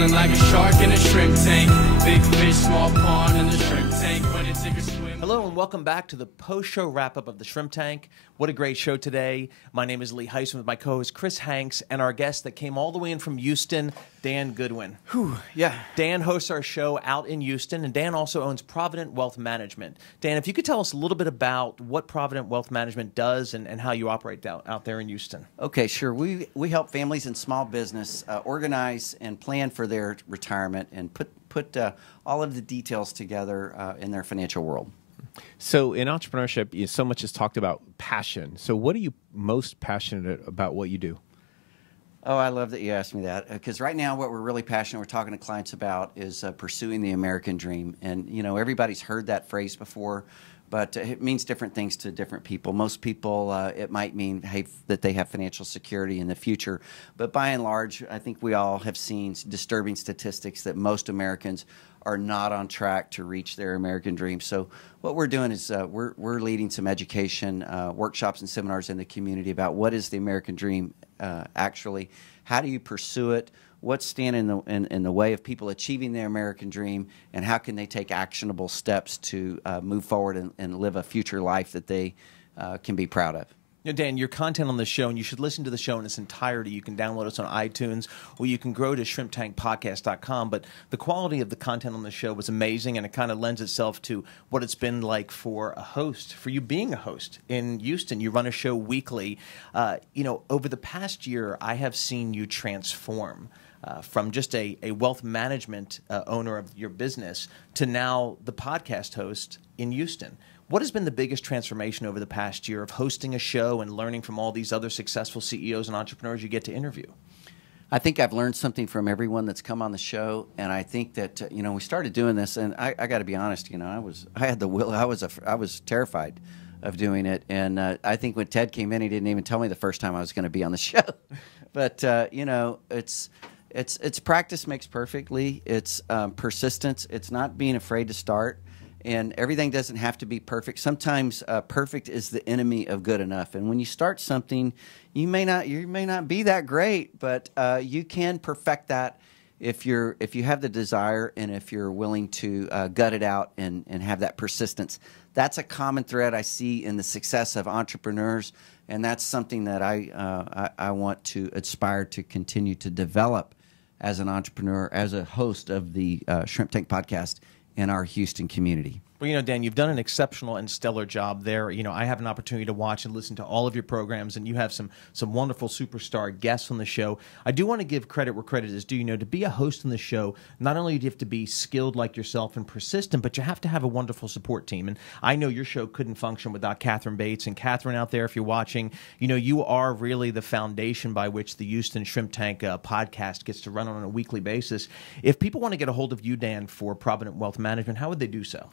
Smiling like a shark in a shrimp tank. Big fish, small pond in the shrimp tank. When it take a swim. Hello and welcome back to the post-show wrap-up of the Shrimp Tank. What a great show today. My name is Lee Heisman with my co-host Chris Hanks and our guest that came all the way in from Houston, Dan Goodwin. Whew, yeah. Dan hosts our show out in Houston, and Dan also owns Provident Wealth Management. Dan, if you could tell us a little bit about what Provident Wealth Management does and how you operate out there in Houston. Okay, sure. We help families and small business organize and plan for their retirement and put all of the details together in their financial world. So in entrepreneurship, so much is talked about passion. So what are you most passionate about what you do? Oh, I love that you asked me that, because right now what we're really passionate, we're talking to clients about is pursuing the American dream. And, you know, everybody's heard that phrase before, but it means different things to different people. Most people, it might mean that they have financial security in the future. But by and large, I think we all have seen disturbing statistics that most Americans are not on track to reach their American dream. So what we're doing is we're leading some education workshops and seminars in the community about what is the American dream actually, how do you pursue it, what's standing in the way of people achieving their American dream, and how can they take actionable steps to move forward and live a future life that they can be proud of. You know, Dan, your content on the show, and you should listen to the show in its entirety. You can download us on iTunes, or you can go to shrimptankpodcast.com. But the quality of the content on the show was amazing, and it kind of lends itself to what it's been like for a host, for you being a host in Houston. You run a show weekly. You know, over the past year, I have seen you transform from just a wealth management owner of your business to now the podcast host in Houston. What has been the biggest transformation over the past year of hosting a show and learning from all these other successful CEOs and entrepreneurs you get to interview? I think I've learned something from everyone that's come on the show, and I think that you know, we started doing this, and I got to be honest, you know, I had the will, I was terrified of doing it, and I think when Ted came in, he didn't even tell me the first time I was going to be on the show, but you know, it's practice makes perfectly. It's persistence. It's not being afraid to start. And everything doesn't have to be perfect. Sometimes perfect is the enemy of good enough. And when you start something, you may not be that great, but you can perfect that if you have the desire and if you're willing to gut it out and have that persistence. That's a common thread I see in the success of entrepreneurs, and that's something that I want to aspire to continue to develop as an entrepreneur, as a host of the Shrimp Tank podcast in our Houston community. Well, you know, Dan, you've done an exceptional and stellar job there. You know, I have an opportunity to watch and listen to all of your programs, and you have some wonderful superstar guests on the show. I do want to give credit where credit is due. You know, to be a host on the show, not only do you have to be skilled like yourself and persistent, but you have to have a wonderful support team. And I know your show couldn't function without Catherine Bates. And Catherine out there, if you're watching, you know, you are really the foundation by which the Houston Shrimp Tank podcast gets to run on a weekly basis. If people want to get a hold of you, Dan, for Provident Wealth Management, how would they do so?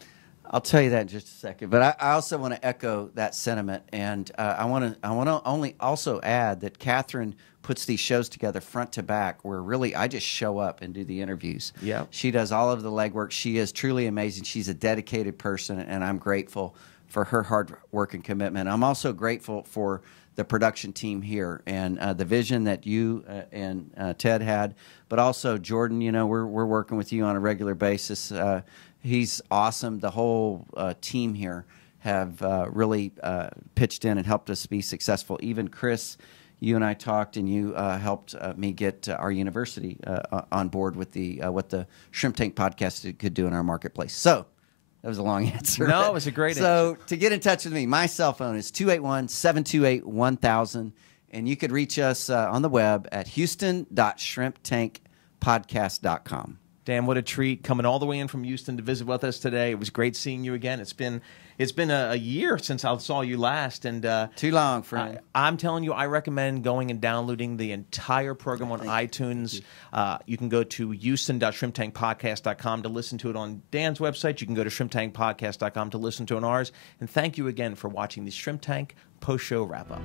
I'll tell you that in just a second, but I also want to echo that sentiment, and I want to only also add that Catherine puts these shows together front to back, where really I just show up and do the interviews. Yeah, she does all of the legwork. She is truly amazing. She's a dedicated person, and I'm grateful for her hard work and commitment. I'm also grateful for the production team here and the vision that you and Ted had, but also Jordan. You know, we're working with you on a regular basis. He's awesome. The whole team here have really pitched in and helped us be successful. Even Chris, you and I talked, and you helped me get our university on board with the what the Shrimp Tank podcast could do in our marketplace. So that was a long answer. No, it was a great answer. So to get in touch with me, my cell phone is 281-728-1000, and you could reach us on the web at houston.shrimptankpodcast.com. Dan, what a treat coming all the way in from Houston to visit with us today. It was great seeing you again. It's been a year since I saw you last, and too long, friend. I'm telling you, I recommend going and downloading the entire program on iTunes. You can go to houston.shrimptankpodcast.com to listen to it on Dan's website. You can go to shrimptankpodcast.com to listen to it on ours. And thank you again for watching the Shrimp Tank post-show wrap-up.